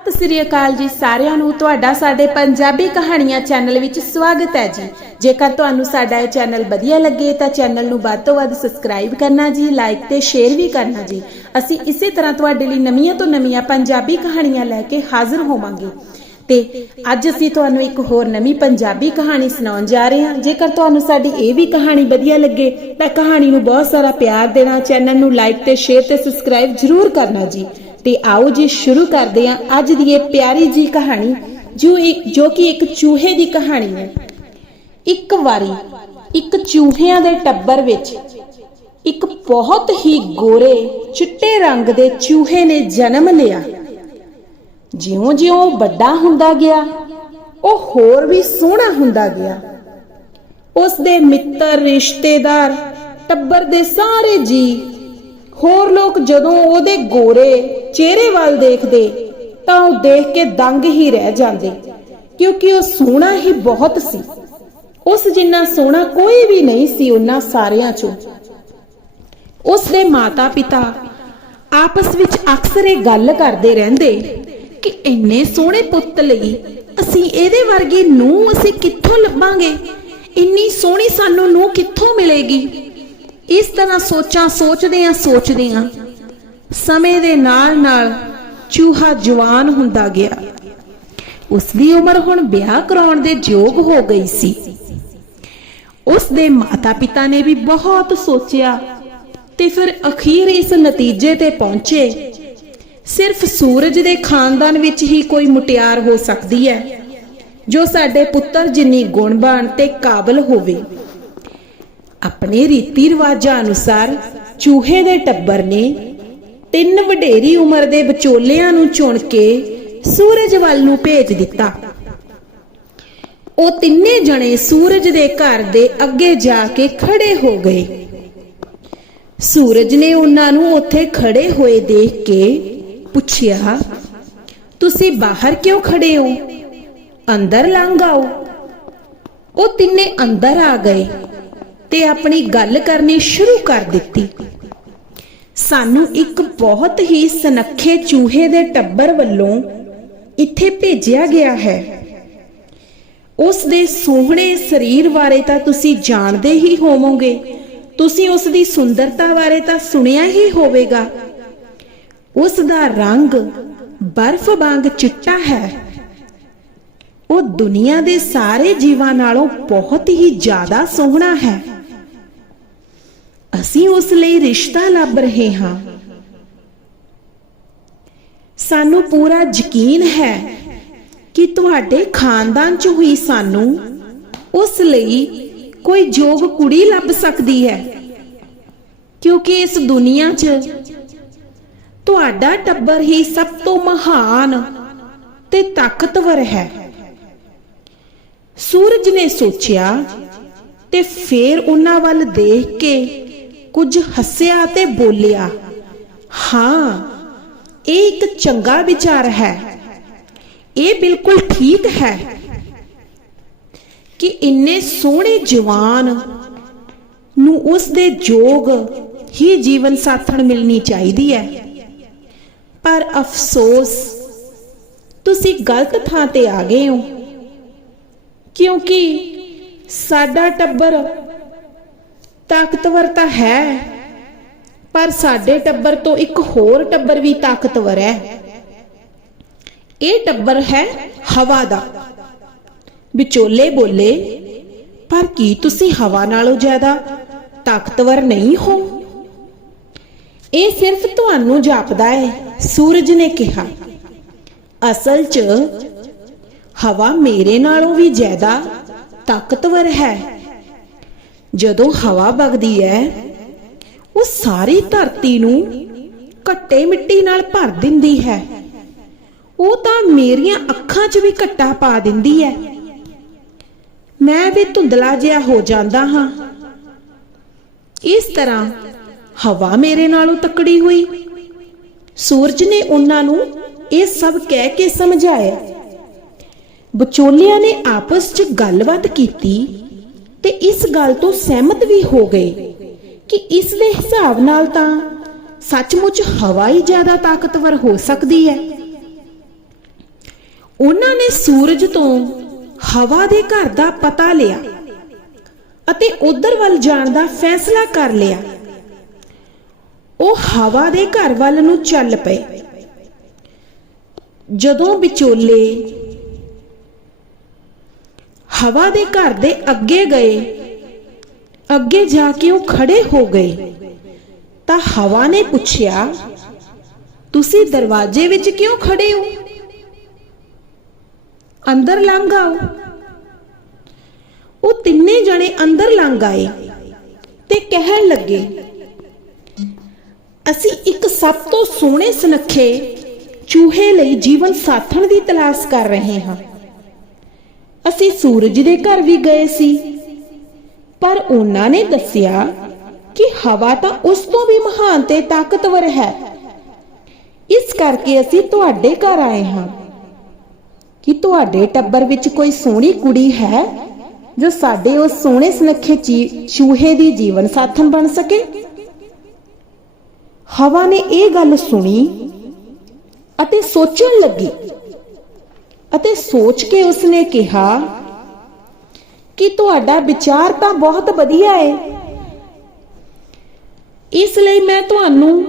ਸਤਿ ਸ੍ਰੀ ਅਕਾਲ ਜੀ ਸਾਰਿਆਂ ਨੂੰ। ਤੁਹਾਡਾ ਸਾਡੇ ਪੰਜਾਬੀ ਕਹਾਣੀਆਂ ਚੈਨਲ ਵਿੱਚ ਸਵਾਗਤ ਹੈ ਜੀ। ਜੇਕਰ ਤੁਹਾਨੂੰ ਸਾਡਾ ਇਹ ਚੈਨਲ ਵਧੀਆ ਲੱਗੇ ਤਾਂ ਚੈਨਲ ਨੂੰ ਵੱਧ ਤੋਂ ਵੱਧ ਸਬਸਕ੍ਰਾਈਬ ਕਰਨਾ ਜੀ ਲਾਈਕ ਤੇ ਸ਼ੇਅਰ ਵੀ ਕਰਨਾ ਜੀ। ਅਸੀਂ ਇਸੇ ਤਰ੍ਹਾਂ ਤੁਹਾਡੇ ਲਈ ਨਵੀਆਂ ਤੋਂ ਨਵੀਆਂ ਪੰਜਾਬੀ ਕਹਾਣੀਆਂ ਲੈ ਕੇ ਹਾਜ਼ਰ ਹੋਵਾਂਗੇ। ਤੇ ਅੱਜ ਅਸੀਂ ਤੁਹਾਨੂੰ ਇੱਕ ਹੋਰ ਨਵੀਂ ਪੰਜਾਬੀ ਕਹਾਣੀ ਸੁਣਾਉਣ ਜਾ ਰਹੇ ਹਾਂ। ਜੇਕਰ ਤੁਹਾਨੂੰ ਸਾਡੀ ਇਹ ਵੀ ਕਹਾਣੀ ਵਧੀਆ ਲੱਗੇ, ਤਾਂ ਕਹਾਣੀ ਨੂੰ ਬਹੁਤ ਸਾਰਾ ਪਿਆਰ ਦੇਣਾ, ਚੈਨਲ ਨੂੰ ਲਾਈਕ ਤੇ ਸ਼ੇਅਰ ਤੇ ਸਬਸਕ੍ਰਾਈਬ ਜ਼ਰੂਰ ਕਰਨਾ ਜੀ। ਤੇ ਆਓ ਜੀ ਸ਼ੁਰੂ ਕਰਦੇ ਹਾਂ ਅੱਜ ਦੀ ਇਹ ਪਿਆਰੀ ਜੀ ਕਹਾਣੀ, ਜੋ ਇੱਕ ਜੋ ਕਿ ਇੱਕ ਚੂਹੇ ਦੀ ਕਹਾਣੀ ਹੈ। ਇੱਕ ਵਾਰੀ, ਇੱਕ ਚੂਹਿਆਂ ਦੇ ਟੱਬਰ ਵਿੱਚ ਇੱਕ ਬਹੁਤ ਹੀ ਗੋਰੇ, ਚਿੱਟੇ ਰੰਗ ਦੇ ਚੂਹੇ ਨੇ ਜਨਮ ਲਿਆ। ਜਿਉਂ-ਜਿਉਂ ਉਹ ਵੱਡਾ ਹੁੰਦਾ ਗਿਆ, ਉਹ ਹੋਰ ਵੀ ਸੋਹਣਾ ਹੁੰਦਾ ਗਿਆ। ਉਸ ਦੇ ਮਿੱਤਰ, ਰਿਸ਼ਤੇਦਾਰ, ਟੱਬਰ ਦੇ ਸਾਰੇ ਜੀ ਹੋਰ ਲੋਕ ਜਦੋਂ ਉਹਦੇ ਗੋਰੇ ਚਿਹਰੇ ਵੱਲ ਦੇਖਦੇ, ਤਾਂ ਉਹ ਦੇਖ ਕੇ ਦੰਗ ਹੀ ਰਹਿ ਜਾਂਦੇ, ਕਿਉਂਕਿ ਉਹ ਸੋਹਣਾ ਹੀ ਬਹੁਤ ਸੀ। ਉਸ ਜਿੰਨਾ ਸੋਹਣਾ ਕੋਈ ਵੀ ਨਹੀਂ ਸੀ ਉਹਨਾਂ ਸਾਰਿਆਂ ਚੋਂ। ਉਸ ਦੇ ਮਾਤਾ-ਪਿਤਾ ਆਪਸ ਵਿੱਚ ਅਕਸਰ ਇਹ ਗੱਲ ਕਰਦੇ ਰਹਿੰਦੇ ਕਿ ਇੰਨੇ ਸੋਹਣੇ ਪੁੱਤ ਲਈ ਅਸੀਂ ਇਹਦੇ ਵਰਗੀ ਨੂੰ ਅਸੀਂ ਕਿੱਥੋਂ ਲੱਭਾਂਗੇ? ਇੰਨੀ ਸੋਹਣੀ ਸਾਨੂੰ ਨੂੰ ਕਿੱਥੋਂ ਮਿਲੇਗੀ? ਇਸ ਤਰ੍ਹਾਂ ਸੋਚਾਂ ਸੋਚਦੇ ਆ ਸੋਚਦੇ ਆ ਸਮੇਂ ਦੇ ਨਾਲ ਨਾਲ ਚੂਹਾ ਜਵਾਨ ਹੁੰਦਾ ਗਿਆ। ਉਸ ਦੀ ਉਮਰ ਹੁਣ ਵਿਆਹ ਕਰਾਉਣ ਦੇ ਯੋਗ ਹੋ ਗਈ ਸੀ। ਉਸ ਦੇ ਮਾਤਾ-ਪਿਤਾ ਨੇ ਵੀ ਬਹੁਤ ਸੋਚਿਆ ਤੇ ਫਿਰ ਅਖੀਰ ਇਸ ਨਤੀਜੇ ਤੇ ਪਹੁੰਚੇ। ਸਿਰਫ ਸੂਰਜ ਦੇ ਖਾਨਦਾਨ ਵਿੱਚ ਹੀ ਕੋਈ ਮੁਟਿਆਰ ਹੋ ਸਕਦੀ ਹੈ, ਜੋ ਸਾਡੇ ਪੁੱਤਰ ਜਿੰਨੀ ਗੁਣਵਾਨ ਤੇ ਕਾਬਲ ਹੋਵੇ। ਆਪਣੇ ਰੀਤੀ ਰਿਵਾਜਾਂ ਅਨੁਸਾਰ ਚੂਹੇ ਦੇ ਟੱਬਰ ਨੇ ਤਿੰਨ ਵਡੇਰੀ ਉਮਰ ਦੇ ਵਿਚੋਲਿਆਂ ਨੂੰ ਚੁਣ ਕੇ ਸੂਰਜ ਵੱਲ ਨੂੰ ਭੇਜ ਦਿੱਤਾ। ਉਹ ਤਿੰਨੇ ਜਣੇ ਸੂਰਜ ਦੇ ਘਰ ਦੇ ਅੱਗੇ ਜਾ ਕੇ ਖੜੇ ਹੋ ਗਏ। ਸੂਰਜ ਨੇ ਉਹਨਾਂ ਨੂੰ ਉੱਥੇ ਖੜੇ ਹੋਏ ਦੇਖ ਕੇ ਪੁੱਛਿਆ, ਤੁਸੀਂ ਬਾਹਰ ਕਿਉਂ ਖੜੇ ਹੋ? ਅੰਦਰ ਲੰਘ ਆਓ। ਉਹ ਤਿੰਨੇ ਅੰਦਰ ਆ ਗਏ। ਤੇ ਆਪਣੀ ਗੱਲ ਕਰਨੀ ਸ਼ੁਰੂ ਕਰ ਦਿੱਤੀ। ਸਾਨੂੰ ਇੱਕ ਬਹੁਤ ਹੀ ਸਨੱਖੇ ਚੂਹੇ ਦੇ ਟੱਬਰ ਵੱਲੋਂ ਇੱਥੇ ਭੇਜਿਆ ਗਿਆ ਹੈ। ਉਸ ਦੇ ਸੋਹਣੇ ਸਰੀਰ ਬਾਰੇ ਤਾਂ ਤੁਸੀਂ ਜਾਣਦੇ ਹੀ ਹੋਵੋਗੇ। ਤੁਸੀਂ ਉਸ ਦੀ ਸੁੰਦਰਤਾ ਬਾਰੇ ਤਾਂ ਸੁਣਿਆ ਹੀ ਹੋਵੇਗਾ। ਉਸ ਦਾ ਰੰਗ ਬਰਫ਼ ਵਾਂਗ ਚਿੱਟਾ ਹੈ। ਉਹ ਦੁਨੀਆ ਦੇ ਸਾਰੇ ਜੀਵਾਂ ਨਾਲੋਂ ਬਹੁਤ ਹੀ ਜ਼ਿਆਦਾ ਸੋਹਣਾ ਹੈ। ਅਸੀਂ ਉਸ ਲਈ ਰਿਸ਼ਤਾ ਲੱਭ ਰਹੇ ਹਾਂ। ਸਾਨੂੰ ਪੂਰਾ ਯਕੀਨ ਹੈ ਕਿ ਤੁਹਾਡੇ ਖਾਨਦਾਨ ਚ ਹੋਈ ਸਾਨੂੰ ਉਸ ਲਈ ਕੋਈ ਯੋਗ ਕੁੜੀ ਲੱਭ ਸਕਦੀ ਹੈ, ਕਿਉਂਕਿ ਇਸ ਦੁਨੀਆ 'ਚ ਤੁਹਾਡਾ ਟੱਬਰ ਹੀ ਸਭ ਤੋਂ ਮਹਾਨ ਤੇ ਤਾਕਤਵਰ ਹੈ। ਸੂਰਜ ਨੇ ਸੋਚਿਆ ਤੇ ਫੇਰ ਉਹਨਾਂ ਵੱਲ ਦੇਖ ਕੇ ਕੁਝ ਹੱਸਿਆ ਤੇ ਬੋਲਿਆ, ਹਾਂ, ਇਹ ਇੱਕ ਚੰਗਾ ਵਿਚਾਰ ਹੈ। ਇਹ ਬਿਲਕੁਲ ਠੀਕ ਹੈ ਕਿ ਇੰਨੇ ਸੋਹਣੇ ਜਵਾਨ ਨੂੰ ਉਸ ਦੇ ਜੋਗ ਹੀ ਜੀਵਨ ਸਾਥਣ ਮਿਲਣੀ ਚਾਹੀਦੀ ਹੈ। ਪਰ ਅਫਸੋਸ, ਤੁਸੀਂ ਗਲਤ ਥਾਂ ਤੇ ਆ ਗਏ ਹੋ, ਕਿਉਂਕਿ ਸਾਡਾ ਟੱਬਰ ਤਾਕਤਵਰ ਤਾਂ ਹੈ। ਪਰ ਸਾਡੇ ਟੱਬਰ ਤੋਂ ਇੱਕ ਹੋਰ ਟੱਬਰ ਵੀ ਤਾਕਤਵਰ ਹੈ। ਇਹ ਟੱਬਰ ਹੈ ਹਵਾ ਦਾ। ਵਿਚੋਲੇ ਬੋਲੇ, ਪਰ ਕੀ ਤੁਸੀਂ ਹਵਾ ਨਾਲੋਂ ਜ਼ਿਆਦਾ ਤਾਕਤਵਰ ਨਹੀਂ ਹੋ? ਇਹ ਸਿਰਫ ਤੁਹਾਨੂੰ ਜਾਪਦਾ ਹੈ, ਸੂਰਜ ਨੇ ਕਿਹਾ। ਅਸਲ 'ਚ, ਹਵਾ ਮੇਰੇ ਨਾਲੋਂ ਵੀ ਜ਼ਿਆਦਾ ਤਾਕਤਵਰ ਹੈ। ਜਦੋਂ ਹਵਾ ਵਗਦੀ ਹੈ ਉਹ ਸਾਰੀ ਧਰਤੀ ਨੂੰ ਘੱਟੇ ਮਿੱਟੀ ਨਾਲ ਭਰ ਦਿੰਦੀ ਹੈ। ਉਹ ਤਾਂ ਮੇਰੀਆਂ ਅੱਖਾਂ 'ਚ ਵੀ ਘੱਟਾ ਪਾ ਦਿੰਦੀ ਹੈ ਮੈਂ ਵੀ ਧੁੰਦਲਾ ਜਿਹਾ ਹੋ ਜਾਂਦਾ ਹਾਂ। ਇਸ ਤਰ੍ਹਾਂ ਹਵਾ ਮੇਰੇ ਨਾਲੋਂ ਤਕੜੀ ਹੋਈ। ਸੂਰਜ ਨੇ ਉਹਨਾਂ ਨੂੰ ਇਹ ਸਭ ਕਹਿ ਕੇ ਸਮਝਾਇਆ। ਵਿਚੋਲਿਆਂ ਨੇ ਆਪਸ 'ਚ ਗੱਲਬਾਤ ਕੀਤੀ। ਤੇ ਇਸ ਗੱਲ ਤੋਂ ਸਹਿਮਤ ਵੀ ਹੋ ਗਏ ਕਿ ਇਸ ਦੇ ਹਿਸਾਬ ਨਾਲ ਤਾਂ ਸੱਚਮੁੱਚ ਹਵਾ ਹੀ ਜ਼ਿਆਦਾ ਤਾਕਤਵਰ ਹੋ ਸਕਦੀ ਹੈ। ਉਹਨਾਂ ਨੇ ਸੂਰਜ ਤੋਂ ਹਵਾ ਦੇ ਘਰ ਦਾ ਪਤਾ ਲਿਆ ਅਤੇ ਉਧਰ ਵੱਲ ਜਾਣ ਦਾ ਫੈਸਲਾ ਕਰ ਲਿਆ। ਉਹ ਹਵਾ ਦੇ ਘਰ ਵੱਲ ਨੂੰ ਚੱਲ ਪਏ। ਜਦੋਂ ਵਿਚੋਲੇ ਹਵਾ ਦੇ ਘਰ ਦੇ ਅੱਗੇ ਗਏ। ਅੱਗੇ ਜਾ ਕੇ ਉਹ ਖੜੇ ਹੋ ਗਏ। ਤਾਂ ਹਵਾ ਨੇ ਪੁੱਛਿਆ, ਤੁਸੀਂ ਦਰਵਾਜ਼ੇ ਵਿੱਚ ਕਿਉਂ ਖੜੇ ਹੋ? ਅੰਦਰ ਲੰਘ ਆਓ। ਉਹ ਤਿੰਨੇ ਜਣੇ ਅੰਦਰ ਲੰਘ ਆਏ ਤੇ ਕਹਿਣ ਲੱਗੇ, ਅਸੀਂ ਇੱਕ ਸਭ ਤੋਂ ਸੋਹਣੇ ਸੁਨੱਖੇ ਚੂਹੇ ਲਈ ਜੀਵਨ ਸਾਥਣ ਦੀ ਤਲਾਸ਼ ਕਰ ਰਹੇ ਹਾਂ। ਅਸੀਂ ਸੂਰਜ ਦੇ ਘਰ ਵੀ ਗਏ ਸੀ। ਪਰ ਉਹਨਾਂ ਨੇ ਦੱਸਿਆ ਕਿ ਹਵਾ ਤਾਂ ਉਸ ਤੋਂ ਵੀ ਮਹਾਨ ਤੇ ਤਾਕਤਵਰ ਹੈ। ਇਸ ਕਰਕੇ ਅਸੀਂ ਤੁਹਾਡੇ ਘਰ ਆਏ ਹਾਂ। ਕਿ ਤੁਹਾਡੇ ਟੱਬਰ ਵਿੱਚ ਕੋਈ ਸੋਹਣੀ ਕੁੜੀ ਹੈ, ਜੋ ਸਾਡੇ ਉਸ ਸੋਹਣੇ ਸੁਨੱਖੇ ਚੀ- ਚੂਹੇ ਦੀ ਜੀਵਨ ਸਾਥਣ ਬਣ ਸਕੇ? ਹਵਾ ਨੇ ਇਹ ਗੱਲ ਸੁਣੀ ਅਤੇ ਸੋਚਣ ਲੱਗੀ ਅਤੇ ਸੋਚ ਕੇ ਉਸਨੇ ਕਿਹਾ, ਕਿ ਤੁਹਾਡਾ ਵਿਚਾਰ ਤਾਂ ਬਹੁਤ ਵਧੀਆ ਹੈ ਇਸ ਲਈ ਮੈਂ ਤੁਹਾਨੂੰ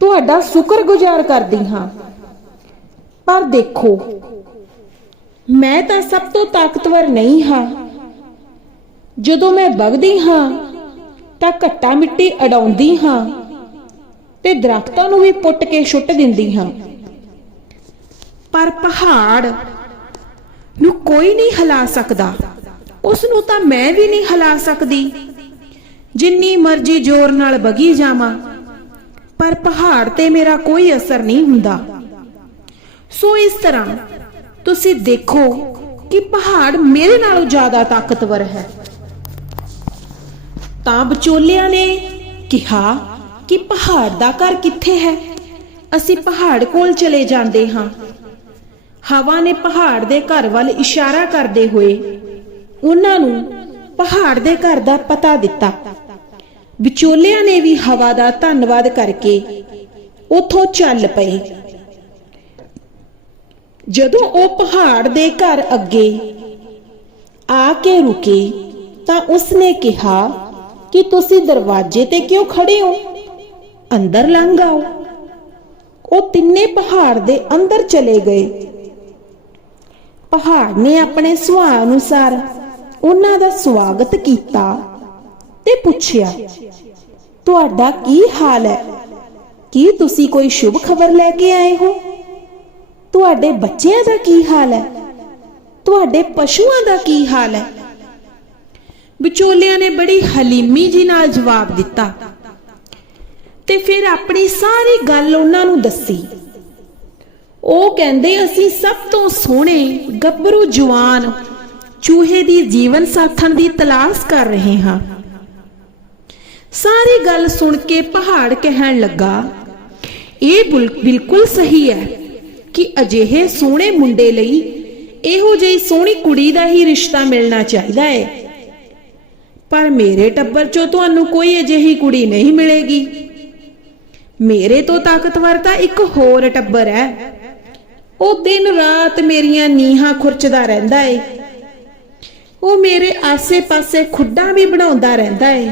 ਤੁਹਾਡਾ ਸ਼ੁਕਰਗੁਜ਼ਾਰ ਕਰਦੀ ਹਾਂ। ਪਰ ਦੇਖੋ, ਮੈਂ ਤਾਂ ਸਭ ਤੋਂ ਤਾਕਤਵਰ ਨਹੀਂ ਹਾਂ। ਜਦੋਂ ਮੈਂ ਵਗਦੀ ਹਾਂ, ਤਾਂ ਘੱਟਾ ਮਿੱਟੀ ਅਡਾਉਂਦੀ ਹਾਂ ਤੇ ਦਰਖਤਾਂ ਨੂੰ ਵੀ ਪੁੱਟ ਕੇ ਛੁੱਟ ਦਿੰਦੀ ਹਾਂ। ਪਰ ਪਹਾੜ ਨੂੰ ਕੋਈ ਨਹੀਂ ਹਿਲਾ ਸਕਦਾ। ਉਸ ਨੂੰ ਤਾਂ ਮੈਂ ਵੀ ਨਹੀਂ ਹਿਲਾ ਸਕਦੀ। ਜਿੰਨੀ ਮਰਜ਼ੀ ਜ਼ੋਰ ਨਾਲ ਵਗੀ ਜਾਵਾਂ, ਪਰ ਪਹਾੜ ਤੇ ਮੇਰਾ ਕੋਈ ਅਸਰ ਨਹੀਂ ਹੁੰਦਾ। ਸੋ ਇਸ ਤਰ੍ਹਾਂ ਤੁਸੀਂ ਦੇਖੋ ਕਿ ਪਹਾੜ ਮੇਰੇ ਨਾਲੋਂ ਜ਼ਿਆਦਾ ਤਾਕਤਵਰ ਹੈ। ਤਾਂ ਬਚੋਲਿਆਂ ਨੇ ਕਿਹਾ ਕਿ ਪਹਾੜ ਦਾ ਘਰ ਕਿੱਥੇ ਹੈ? ਅਸੀਂ ਪਹਾੜ ਕੋਲ ਚਲੇ ਜਾਂਦੇ ਹਾਂ। ਹਵਾ ਨੇ ਪਹਾੜ ਦੇ ਘਰ ਵੱਲ ਇਸ਼ਾਰਾ ਕਰਦੇ ਹੋਏ ਉਹਨਾਂ ਨੂੰ ਪਹਾੜ ਦੇ ਘਰ ਦਾ ਪਤਾ ਦਿੱਤਾ। ਵਿਚੋਲਿਆਂ ਨੇ ਵੀ ਹਵਾ ਦਾ ਧੰਨਵਾਦ ਕਰਕੇ ਉਥੋਂ ਚੱਲ ਪਏ। ਜਦੋਂ ਉਹ ਪਹਾੜ ਦੇ ਘਰ ਅੱਗੇ ਆ ਕੇ ਰੁਕੇ ਤਾਂ ਉਸਨੇ ਕਿਹਾ, ਕਿ ਤੁਸੀਂ ਦਰਵਾਜ਼ੇ ਤੇ ਕਿਉਂ ਖੜੇ ਹੋ? ਅੰਦਰ ਲੰਘ ਆਓ। ਉਹ ਤਿੰਨੇ ਪਹਾੜ ਦੇ ਅੰਦਰ ਚਲੇ ਗਏ। ਪਹਾੜ ਨੇ ਆਪਣੇ ਸੁਭਾਅ ਅਨੁਸਾਰ ਉਹਨਾਂ ਦਾ ਸਵਾਗਤ ਕੀਤਾ ਤੇ ਪੁੱਛਿਆ, ਤੁਹਾਡਾ ਕੀ ਹਾਲ ਹੈ? ਕੀ ਤੁਸੀਂ ਕੋਈ ਸ਼ੁਭ ਖਬਰ ਲੈ ਕੇ ਆਏ ਹੋ? ਤੁਹਾਡੇ ਬੱਚਿਆਂ ਦਾ ਕੀ ਹਾਲ ਹੈ? ਤੁਹਾਡੇ ਪਸ਼ੂਆਂ ਦਾ ਕੀ ਹਾਲ ਹੈ? ਵਿਚੋਲਿਆਂ ਨੇ ਬੜੀ ਹਲੀਮੀ ਜੀ ਨਾਲ ਜਵਾਬ ਦਿੱਤਾ ਤੇ ਫਿਰ ਆਪਣੀ ਸਾਰੀ ਗੱਲ ਉਹਨਾਂ ਨੂੰ ਦੱਸੀ। ਉਹ ਕਹਿੰਦੇ, ਅਸੀਂ ਸਭ ਤੋਂ ਸੋਹਣੇ ਗੱਭਰੂ ਜਵਾਨ ਚੂਹੇ ਦੀ ਜੀਵਨ ਸਾਥਣ ਦੀ ਤਲਾਸ਼ ਕਰ ਰਹੇ ਹਾਂ। ਸਾਰੀ ਗੱਲ ਸੁਣ ਕੇ ਪਹਾੜ ਕਹਿਣ ਲੱਗਾ, ਇਹ ਬਿਲਕੁਲ ਸਹੀ ਹੈ ਕਿ ਅਜਿਹੇ ਸੋਹਣੇ ਮੁੰਡੇ ਲਈ ਇਹੋ ਜਿਹੀ ਸੋਹਣੀ ਕੁੜੀ ਦਾ ਹੀ ਰਿਸ਼ਤਾ ਮਿਲਣਾ ਚਾਹੀਦਾ ਹੈ। ਪਰ ਮੇਰੇ ਟੱਬਰ ਚੋਂ ਤੁਹਾਨੂੰ ਕੋਈ ਅਜਿਹੀ ਕੁੜੀ ਨਹੀਂ ਮਿਲੇਗੀ। ਮੇਰੇ ਤੋਂ ਤਾਕਤਵਰ ਤਾਂ ਇੱਕ ਹੋਰ ਟੱਬਰ ਹੈ। ਉਹ ਦਿਨ ਰਾਤ ਮੇਰੀਆਂ ਨੀਹਾਂ ਖੁਰਚਦਾ ਰਹਿੰਦਾ ਏ। ਉਹ ਮੇਰੇ ਆਸੇ-ਪਾਸੇ ਖੁੱਡਾਂ ਵੀ ਬਣਾਉਂਦਾ ਰਹਿੰਦਾ ਏ।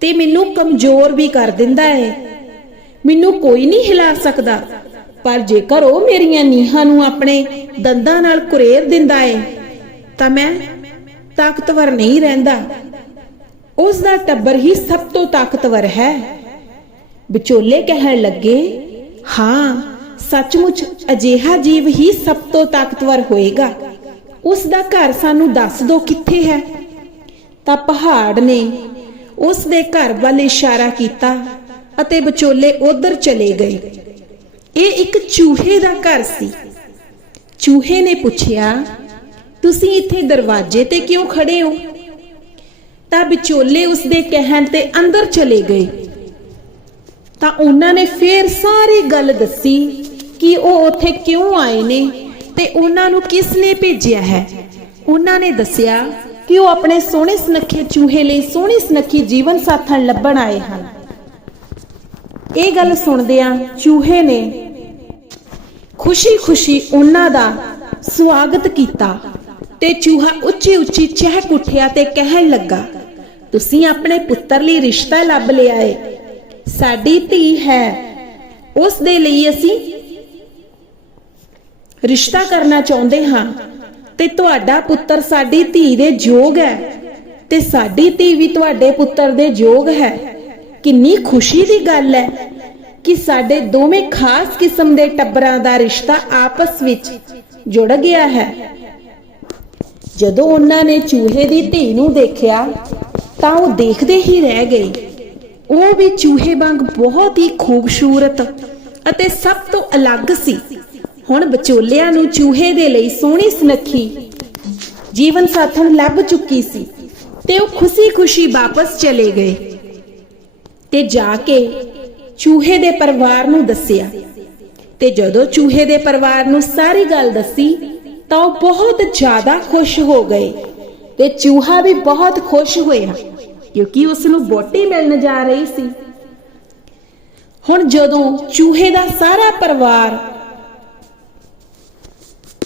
ਤੇ ਮੈਨੂੰ ਕਮਜ਼ੋਰ ਵੀ ਕਰ ਦਿੰਦਾ ਏ। ਮੈਨੂੰ ਕੋਈ ਨਹੀਂ ਹਿਲਾ ਸਕਦਾ। ਪਰ ਜੇਕਰ ਉਹ ਮੇਰੀਆਂ ਨੀਹਾਂ ਨੂੰ ਆਪਣੇ ਦੰਦਾਂ ਨਾਲ ਕੁਰੇਰ ਦਿੰਦਾ ਏ, ਤਾਂ ਮੈਂ ਤਾਕਤਵਰ ਨਹੀਂ ਰਹਿੰਦਾ। ਉਸ ਦਾ ਟੱਬਰ ਹੀ ਸਭ ਤੋਂ ਤਾਕਤਵਰ ਹੈ। ਵਿਚੋਲੇ ਕਹਿਣ ਲੱਗੇ, ਹਾਂ ਸੱਚਮੁੱਚ ਅਜਿਹਾ ਜੀਵ ਹੀ ਸਭ ਤੋਂ ਤਾਕਤਵਰ ਹੋਏਗਾ। ਉਸ ਦਾ ਘਰ ਸਾਨੂੰ ਦੱਸ ਦਿਓ ਕਿੱਥੇ ਹੈ। ਤਾਂ ਪਹਾੜ ਨੇ ਉਸ ਦੇ ਘਰ ਵੱਲ ਇਸ਼ਾਰਾ ਕੀਤਾ ਅਤੇ ਵਿਚੋਲੇ ਉਧਰ ਚਲੇ ਗਏ। ਇਹ ਇੱਕ ਚੂਹੇ ਦਾ ਘਰ ਸੀ। ਚੂਹੇ ਨੇ ਪੁੱਛਿਆ, ਤੁਸੀਂ ਇੱਥੇ ਦਰਵਾਜ਼ੇ ਤੇ ਕਿਉਂ ਖੜੇ ਹੋ? ਤਾਂ ਵਿਚੋਲੇ ਉਸ ਦੇ ਕਹਿਣ ਤੇ ਅੰਦਰ ਚਲੇ ਗਏ। ਤਾਂ ਉਹਨਾਂ ਨੇ ਫੇਰ ਸਾਰੀ ਗੱਲ ਦੱਸੀ ਕਿ ਉਹ ਉੱਥੇ ਕਿਉਂ ਆਏ ਨੇ ਤੇ ਉਹਨਾਂ ਨੂੰ ਕਿਸ ਨੇ ਭੇਜਿਆ ਹੈ? ਉਹਨਾਂ ਨੇ ਦੱਸਿਆ ਕਿ ਉਹ ਆਪਣੇ ਸੋਹਣੇ ਸੁਨੱਖੇ ਚੂਹੇ ਲਈ ਸੋਹਣੀ ਸੁਨੱਖੀ ਜੀਵਨ ਸਾਥਣ ਲੱਭਣ ਆਏ ਹਨ। ਇਹ ਗੱਲ ਸੁਣਦਿਆਂ ਚੂਹੇ ਨੇ ਖੁਸ਼ੀ-ਖੁਸ਼ੀ ਉਹਨਾਂ ਦਾ ਸਵਾਗਤ ਕੀਤਾ ਤੇ ਚੂਹਾ ਉੱਚੀ-ਉੱਚੀ ਚਹਿਕ ਉੱਠਿਆ ਤੇ ਕਹਿਣ ਲੱਗਾ, ਤੁਸੀਂ ਆਪਣੇ ਪੁੱਤਰ ਲਈ ਰਿਸ਼ਤਾ ਲੱਭ ਲਿਆ ਏ। ਸਾਡੀ ਧੀ ਹੈ। ਉਸ ਦੇ ਲਈ ਅਸੀਂ ਰਿਸ਼ਤਾ ਕਰਨਾ ਚਾਹੁੰਦੇ ਹਾਂ ਤੇ ਤੁਹਾਡਾ ਪੁੱਤਰ ਸਾਡੀ ਧੀ ਦੇ ਯੋਗ ਹੈ ਤੇ ਸਾਡੀ ਧੀ ਵੀ ਤੁਹਾਡੇ ਪੁੱਤਰ ਦੇ ਯੋਗ ਹੈ। ਕਿੰਨੀ ਖੁਸ਼ੀ ਦੀ ਗੱਲ ਹੈ ਕਿ ਸਾਡੇ ਦੋਵੇਂ ਖਾਸ ਕਿਸਮ ਦੇ ਟੱਬਰਾਂ ਦਾ ਰਿਸ਼ਤਾ ਆਪਸ ਵਿੱਚ ਜੁੜ ਗਿਆ ਹੈ। ਜਦੋਂ ਉਹਨਾਂ ਨੇ ਚੂਹੇ ਦੀ ਧੀ ਨੂੰ ਦੇਖਿਆ, ਤਾਂ ਉਹ ਦੇਖਦੇ ਹੀ ਰਹਿ ਗਏ। ਉਹ ਵੀ ਚੂਹੇ ਵਾਂਗ ਬਹੁਤ ਹੀ ਖੂਬਸੂਰਤ ਅਤੇ ਸਭ ਤੋਂ ਅਲੱਗ ਸੀ। ਹੁਣ ਵਿਚੋਲਿਆਂ ਨੂੰ ਚੂਹੇ ਦੇ ਲਈ ਸੋਹਣੀ ਸੁਨੱਖੀ ਜੀਵਨ ਸਾਥਣ ਲੱਭ ਚੁੱਕੀ ਸੀ ਤੇ ਉਹ ਖੁਸ਼ੀ-ਖੁਸ਼ੀ ਵਾਪਸ ਚਲੇ ਗਏ ਤੇ ਜਾ ਕੇ ਚੂਹੇ ਦੇ ਪਰਿਵਾਰ ਨੂੰ ਦੱਸਿਆ। ਤੇ ਜਦੋਂ ਚੂਹੇ ਦੇ ਪਰਿਵਾਰ ਨੂੰ ਸਾਰੀ ਗੱਲ ਦੱਸੀ, ਤਾਂ ਉਹ ਬਹੁਤ ਜ਼ਿਆਦਾ ਖੁਸ਼ ਹੋ ਗਏ ਤੇ ਚੂਹਾ ਵੀ ਬਹੁਤ ਖੁਸ਼ ਹੋਇਆ ਕਿਉਂਕਿ ਉਸ ਨੂੰ ਬੋਟੀ ਮਿਲਣ ਜਾ ਰਹੀ ਸੀ। ਹੁਣ ਜਦੋਂ ਚੂਹੇ ਦਾ ਸਾਰਾ ਪਰਿਵਾਰ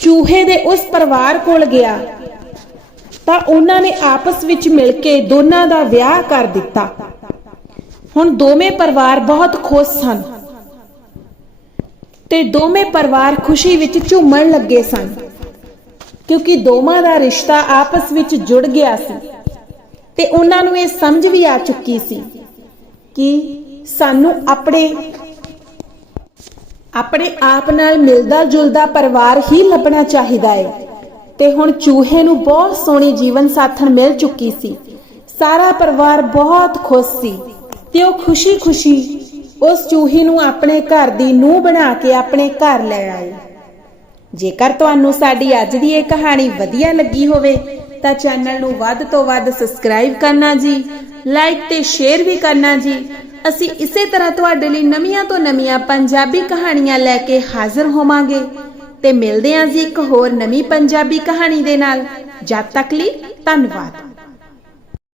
ਚੂਹੇ ਦੇ ਉਸ ਪਰਿਵਾਰ ਕੋਲ ਗਿਆ, ਤਾਂ ਉਹਨਾਂ ਨੇ ਆਪਸ ਵਿੱਚ ਮਿਲ ਕੇ ਦੋਨਾਂ ਦਾ ਵਿਆਹ ਕਰ ਦਿੱਤਾ। ਹੁਣ ਦੋਵੇਂ ਪਰਿਵਾਰ ਬਹੁਤ ਖੁਸ਼ ਸਨ ਤੇ ਦੋਵੇਂ ਪਰਿਵਾਰ ਖੁਸ਼ੀ ਵਿੱਚ ਝੂਮਣ ਲੱਗੇ ਸਨ, ਕਿਉਂਕਿ ਦੋਵਾਂ ਦਾ ਰਿਸ਼ਤਾ ਆਪਸ ਵਿੱਚ ਜੁੜ ਗਿਆ ਸੀ ਤੇ ਉਹਨਾਂ ਨੂੰ ਇਹ ਸਮਝ ਵੀ ਆ ਚੁੱਕੀ ਸੀ ਕਿ ਸਾਨੂੰ ਆਪਣੇ ਆਪਣੇ ਆਪ ਨਾਲ ਮਿਲਦਾ ਜੁਲਦਾ ਪਰਿਵਾਰ ਹੀ ਲੱਭਣਾ ਚਾਹੀਦਾ ਹੈ ਤੇ ਹੁਣ ਚੂਹੇ ਨੂੰ ਬਹੁਤ ਸੋਹਣੀ ਜੀਵਨ ਸਾਥਣ ਮਿਲ ਚੁੱਕੀ ਸੀ। ਸਾਰਾ ਪਰਿਵਾਰ ਬਹੁਤ ਖੁਸ਼ ਸੀ ਤੇ ਉਹ ਖੁਸ਼ੀ-ਖੁਸ਼ੀ ਉਸ ਚੂਹੇ ਨੂੰ ਆਪਣੇ ਘਰ ਦੀ ਨੂੰਹ ਬਣਾ ਕੇ ਆਪਣੇ ਘਰ ਲੈ ਆਏ। ਜੇਕਰ ਤੁਹਾਨੂੰ ਸਾਡੀ ਅੱਜ ਦੀ ਇਹ ਕਹਾਣੀ ਵਧੀਆ ਲੱਗੀ ਹੋਵੇ ਤਾਂ ਚੈਨਲ ਨੂੰ ਵੱਧ ਤੋਂ ਵੱਧ ਸਬਸਕ੍ਰਾਈਬ ਕਰਨਾ ਜੀ ਲਾਈਕ ਤੇ ਸ਼ੇਅਰ ਵੀ ਕਰਨਾ ਜੀ। ਅਸੀਂ ਇਸੇ ਤਰ੍ਹਾਂ ਤੁਹਾਡੇ ਲਈ ਨਵੀਆਂ ਤੋਂ ਨਵੀਆਂ ਪੰਜਾਬੀ ਕਹਾਣੀਆਂ ਲੈ ਕੇ ਹਾਜ਼ਰ ਹੋਵਾਂਗੇ। ਤੇ ਮਿਲਦੇ ਹਾਂ ਜੀ ਇੱਕ ਹੋਰ ਨਵੀਂ ਪੰਜਾਬੀ ਕਹਾਣੀ ਦੇ ਨਾਲ। ਜਦ ਤੱਕ ਲਈ ਧੰਨਵਾਦ।